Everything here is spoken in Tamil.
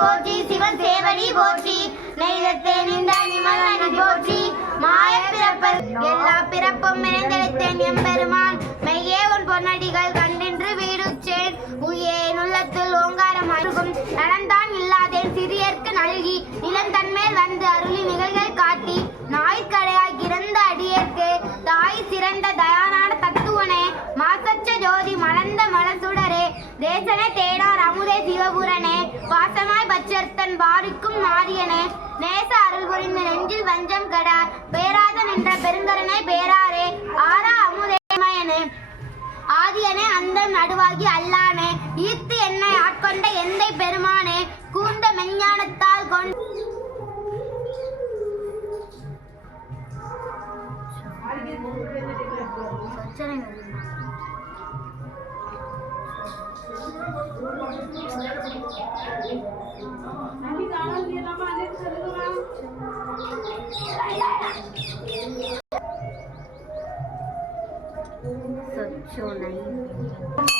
போற்றி சிவன் சேவடி போற்றி நெய்தத்தே நின்ற நிமலனி போற்றி மாய பிறப்பல் எல்லா பிறப்பும் நிறைந்தெடுத்தேன் எம்பெருமான் மெய்யே உன் பொன்னடிகள் கண்டின்று வீடுச்சேன் உயேன் உள்ளத்தில் ஓங்காரமாகும் நலந்தான் இல்லாதேன் சிறியர்க்கு நல்கி நிலந்தன்மேல் வந்து அருளி நிகழ்கள் காட்டி நாய்க்கடையாய் கிறந்த அடியேற்கு தாய் சிறந்த தயானான தத்துவனே மாசச்ச ஜோதி மலர்ந்த மலசுடரே தேசனே தேடார் அமுதே சிவபுரனே வாசமாய் பச்சர்த்தன் பாரிக்கும் மாரியனே நேச அருள் புரிந்து நெஞ்சில் வஞ்சம் கட பேராத நின்ற பெருங்கரனே பேராரே ஆரா அமுதேமயனே ஆதியனே அந்த நடுவாகி அல்லானே ஈர்த்து என்னை ஆட்கொண்ட எந்தை பெருமானே கூர்ந்த மெஞ்ஞானத்தால் கொண்டு so nice.